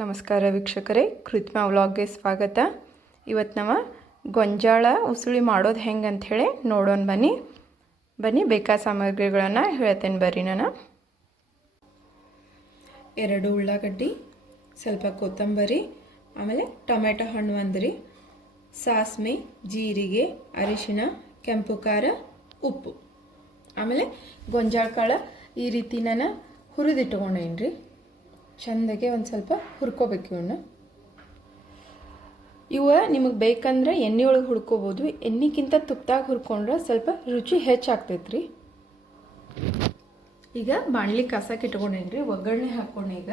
ನಮಸ್ಕಾರ ವೀಕ್ಷಕರೇ, ಕೃತ್ಮಾ ವ್ಲಾಗ್ಗೆ ಸ್ವಾಗತ. ಇವತ್ತು ನಾವು ಗೊಂಜಾಳ ಉಸುಳಿ ಮಾಡೋದು ಹೆಂಗೆ ಅಂಥೇಳಿ ನೋಡೋಣ. ಬನ್ನಿ ಬೇಕಾದ ಸಾಮಗ್ರಿಗಳನ್ನು ಹೇಳ್ತೇನೆ ಬರ್ರಿ. ನಾನು 2 ಉಳ್ಳಾಗಡ್ಡಿ, ಸ್ವಲ್ಪ ಕೊತ್ತಂಬರಿ, ಆಮೇಲೆ ಟೊಮೆಟೊ ಹಣ್ಣು ಒಂದ್ರಿ, ಸಾಸ್ಮೆ, ಜೀರಿಗೆ, ಅರಿಶಿನ, ಕೆಂಪು ಖಾರ, ಉಪ್ಪು, ಆಮೇಲೆ ಗೊಂಜಾಳ ಕಾಳು ಈ ರೀತಿ ನಾನು ಹುರಿದಿಟ್ಕೊಂಡೇನ್ರಿ. ಚೆಂದಾಗೆ ಒಂದು ಸ್ವಲ್ಪ ಹುರ್ಕೋಬೇಕು ಇವನ್ನ. ನಿಮಗೆ ಬೇಕಂದ್ರೆ ಎಣ್ಣೆ ಒಳಗೆ ಹುರ್ಕೋಬೋದು. ಎಣ್ಣೆಗಿಂತ ತುಪ್ಪದಾಗ ಹುರ್ಕೊಂಡ್ರೆ ಸ್ವಲ್ಪ ರುಚಿ ಹೆಚ್ಚಾಗ್ತೈತ್ರಿ. ಈಗ ಬಾಣಲಿ ಕಾಸಕ್ಕೆ ಇಟ್ಕೊಂಡೇನ್ರಿ, ಒಗ್ಗರಣೆ ಹಾಕ್ಕೊಂಡೆ. ಈಗ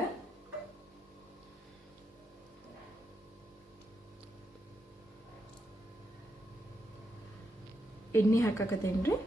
ಎಣ್ಣೆ ಹಾಕಕತ್ತೇನ್ರಿ.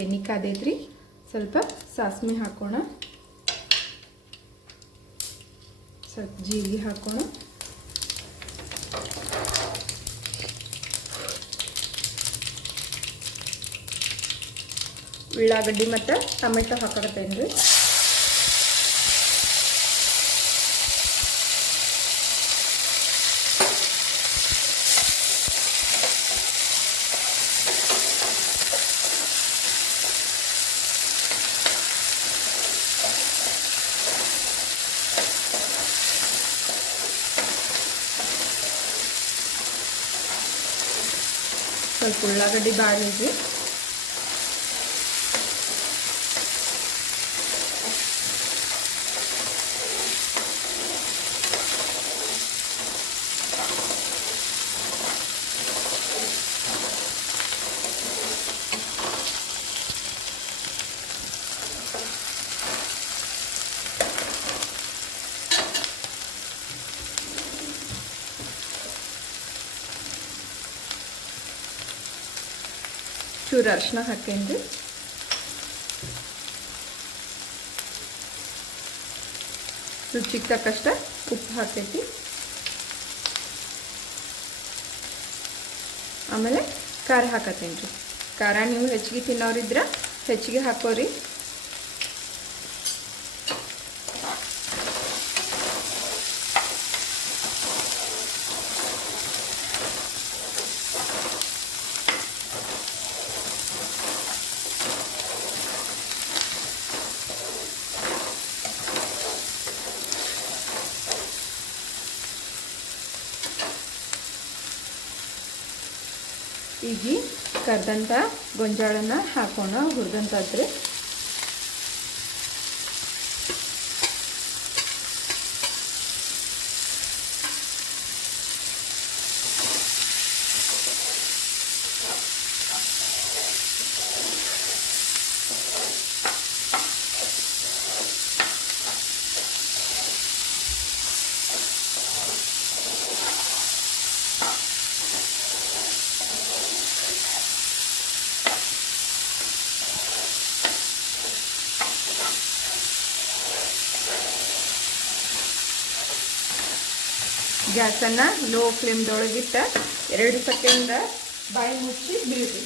ಎಣ್ಣೆ ಕಾದೈತ್ರಿ, ಸ್ವಲ್ಪ ಸಾಸ್ಮೆ ಹಾಕೋಣ, ಸ್ವಲ್ಪ ಜೀರಿಗೆ ಹಾಕೋಣ, ಉಳ್ಳಾಗಡ್ಡಿ ಮತ್ತು ಟೊಮೆಟೊ ಹಾಕತ್ತೇನ್ರಿ. ಸ್ವಲ್ಪ ಉಳ್ಳಾಗಡ್ಡಿ ಬಾಳಿದ್ರಿ. ಚೂರು ಅರಿಶಿನ ಹಾಕೇನ್ರಿ. ರುಚಿಗೆ ತಕ್ಕಷ್ಟ ಉಪ್ಪು ಹಾಕೈತಿ. ಆಮೇಲೆ ಖಾರ ಹಾಕತ್ತೇನ್ರಿ. ಖಾರ ನೀವು ಹೆಚ್ಚಿಗೆ ತಿನ್ನೋರಿದ್ರೆ ಹೆಚ್ಚಿಗೆ ಹಾಕೋರಿ. ಈಗ ಕರ್ದಂಥ ಗೊಂಜಾಳನ್ನ ಹಾಕೋಣ, ಹುರಿದಂತಾದ್ರೆ. ಗ್ಯಾಸನ್ನು ಲೋ ಫ್ಲೇಮ್ದೊಳಗಿಟ್ಟ 2 ಸೆಕೆಂಡ್ ಬಾಯಿ ಮುಚ್ಚಿ ಬಿಡ್ರಿ.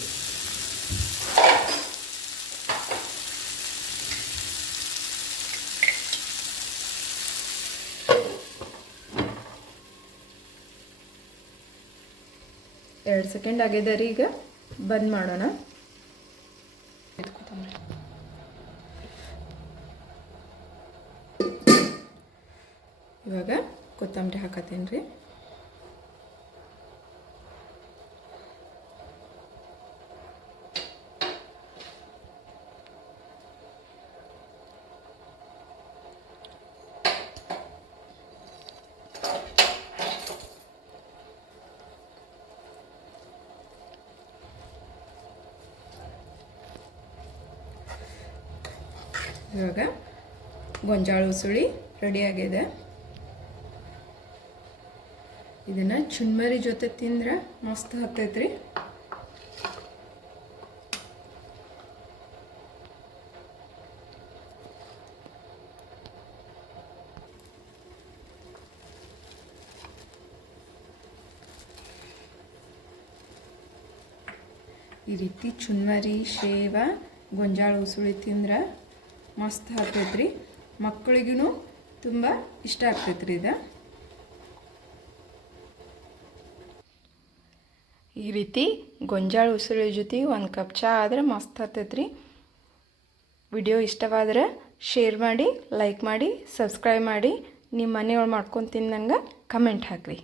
ಎರಡು ಸೆಕೆಂಡ್ ಆಗಿದೆ ರೀ. ಈಗ ಬಂದ್ ಮಾಡೋಣ. ಇವಾಗ ಕೊತ್ತಂಬರಿ ಹಾಕತ್ತೇನ್ರಿ. ಇವಾಗ ಗೊಂಜಾಳ ಉಸುಳಿ ರೆಡಿಯಾಗಿದೆ. ಇದನ್ನು ಚುನ್ಮರಿ ಜೊತೆ ತಿಂದ್ರೆ ಮಸ್ತ್ ಹತ್ತೈತ್ರಿ. ಈ ರೀತಿ ಚುನ್ಮರಿ ಶೇವ ಗೊಂಜಾಳ ಉಸುಳಿ ತಿಂದ್ರೆ ಮಸ್ತ್ ಹತ್ತೈತ್ರಿ. ಮಕ್ಕಳಿಗೂ ತುಂಬ ಇಷ್ಟ ಆಗ್ತೈತ್ರಿ ಇದು. ಈ ರೀತಿ ಗೊಂಜಾಳ ಉಸುಳಿ ಜೊತೆ ಒಂದು ಕಪ್ ಚಹಾ ಆದರೆ ಮಸ್ತ್ ಹತ್ತೈತ್ರಿ. ವಿಡಿಯೋ ಇಷ್ಟವಾದ್ರೆ ಶೇರ್ ಮಾಡಿ, ಲೈಕ್ ಮಾಡಿ, ಸಬ್ಸ್ಕ್ರೈಬ್ ಮಾಡಿ, ನಿಮ್ಮ ಮನೆಯೊಳಗೆ ಮಾಡ್ಕೊಂಡು ತಿನ್ನಂಗೆ ಕಮೆಂಟ್ ಹಾಕಿರಿ.